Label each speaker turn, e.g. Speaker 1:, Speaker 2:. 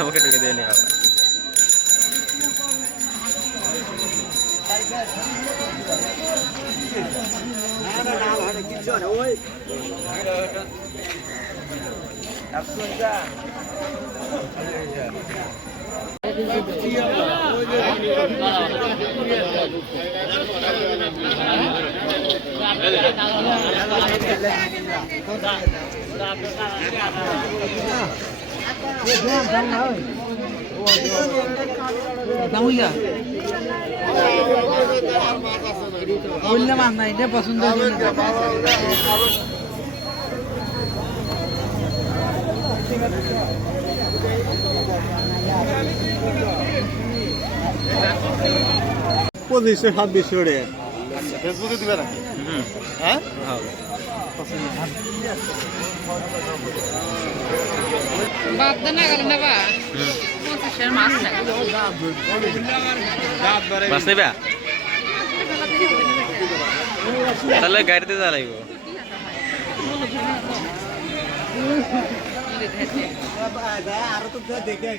Speaker 1: আমাকে ঢুকে দিয়ে নিয়ে আবার
Speaker 2: বললাম না এটা পছন্দ।
Speaker 3: পঁচিশশো ছাব্বিশশো রে ফেসবুকে দিবে নাকি হ্যাঁ
Speaker 1: হ্যাঁ তাহলে গাড়িতে যা লাগবো
Speaker 3: আরও তো দেখে